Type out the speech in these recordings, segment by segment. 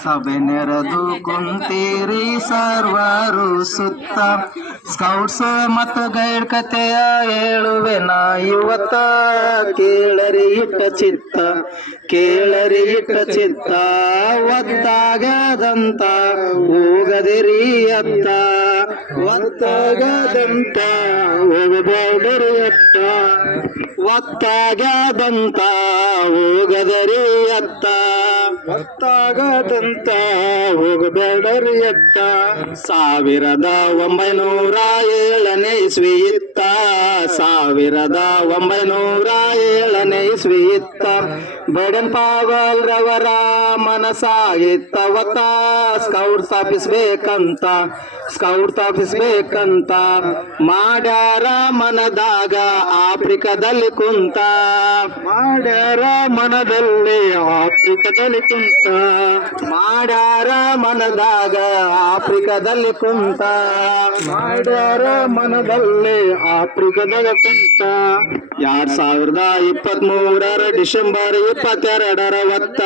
ಸಭೆ ನೆರೆದು ಕುಂತೀರಿ ಸರ್ವರು ಸುತ್ತ. ಸ್ಕೌಟ್ಸ್ ಮತ್ತು ಗೈಡ್ ಕಥೆಯ ಹೇಳುವೆ ನಾ ಇವತ್ತ. ಕೇಳರಿ ಇಟ್ಟ ಚಿತ್ತ, ಕೇಳರಿ ಇಟ್ಟ ಚಿತ್ತ, ಒತ್ತಾಗದಂತ ಹೋಗದಿರಿ ಅತ್ತ. ಒತ್ತಾಗದಂತ ಹೋಗಬೇಡರಿ ಅತ್ತ. ಒತ್ತಾಗದಂತ ಹೋಗದರಿ ಅತ್ತ. ಒತ್ತಾಗದಂತ ಹೋಗಬೇಡರಿ ಅತ್ತ. 1907 ಇಸ್ವಿ ಇತ್ತ. 1907 ಇಸ್ವಿ ಇತ್ತ. ಬೈಡನ್ ಪಾವಲ್ ರವರ ಮನಸ್ಸಾಗಿತ್ತವತ್ತ. ಸ್ಕೌಟ್ ಸ್ಥಾಪಿಸ್ಬೇಕಂತ, ಸ್ಕೌಟ್ ಸ್ಥಾಪಿಸ್ಬೇಕಂತ ಮಾಡ್ಯಾರ ಮನದಾಗ ಆಫ್ರಿಕಾದಲ್ಲಿ ಕುಂತ. ಮಾಡ್ಯಾರ ಮನದಲ್ಲಿ ಆಫ್ರಿಕಾದಲ್ಲಿ ಕುಂತ. ಮಾಡ್ಯಾರ ಮನದಾಗ ಆಫ್ರಿಕಾದಲ್ಲಿ ಕುಂತ. ಮಾಡ್ಯಾರ ಮನದಲ್ಲಿ ಆಫ್ರಿಕಾದಾಗ ಕುಂತ. 2023 ಡಿಸೆಂಬರ್ 22 ಹೊತ್ತ.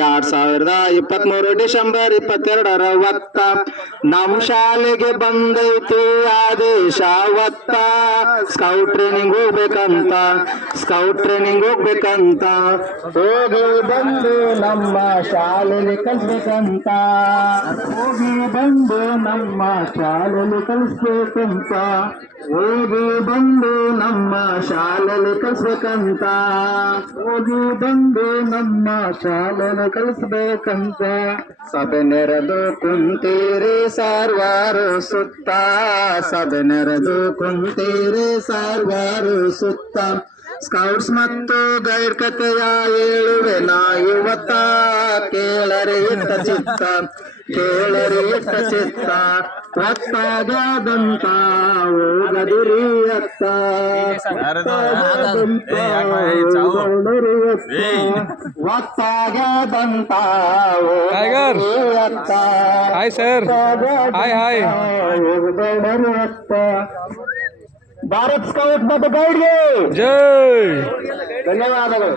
2023 ಡಿಸೆಂಬರ್ 22 ಹೊತ್ತ. ನಮ್ ಶಾಲೆಗೆ ಬಂದೈತಿ ಆದೇಶ ಹೊತ್ತ. ಸ್ಕೌಟ್ ಟ್ರೈನಿಂಗ್ ಹೋಗ್ಬೇಕಂತ, ಸ್ಕೌಟ್ ಟ್ರೈನಿಂಗ್ ಹೋಗ್ಬೇಕಂತ. ಹೋಗಿ ಬಂದು ನಮ್ಮ ಶಾಲೆಯಲ್ಲಿ ಕಲಿಸ್ಬೇಕಂತ. ಹೋಗಿ ಬಂದು ನಮ್ಮ ಶಾಲೆಯಲ್ಲಿ ಕಲಿಸ್ಬೇಕಂತ. ಹೋಗಿ ಬಂದು ನಮ್ಮ ಶಾಲೆಯಲ್ಲಿ ಕಲಿಸ್ಬೇಕಂತ. ಹೋಗಿ ಬಂದು ನಮ್ಮ ಶಾಲೆಯಲ್ಲಿ ಕಲಿಸ್ಬೇಕಂತ. ಸಭೆ ನೆರೆದು ಕುಂತೀರಿ ಸರ್ವರು ಸುತ್ತ. ಸಭೆ ನೆರೆದು ಕುಂತೀರಿ ಸರ್ವರು ಸುತ್ತ. ಸ್ಕೌಟ್ಸ್ ಮತ್ತು ಗೈಡ್ ಕಥೆಯ ಹೇಳುವೆ ನಾ ಇವತ್ತ. ಕೇಳರಿ ಇಟ್ಟ ಚಿತ್ತ, ಕೇಳರಿ ಇಟ್ಟ ಚಿತ್ತ, ಒತ್ತಾಗದಂತ ಹೋಗದಿರಿ ಅತ್ತ. ಒತ್ತಾಗದಂತ ಹೋಗದಿರಿ ಅತ್ತ. Hi sir, hi hi. ಹೋಗಬೇಡರಿ ಅತ್ತ. ಭಾರತ್ ಸ್ಕೌಟ್ ಮತ್ತು ಗೈಡ್ಗೆ ಜೈ. ಧನ್ಯವಾದಗಳು.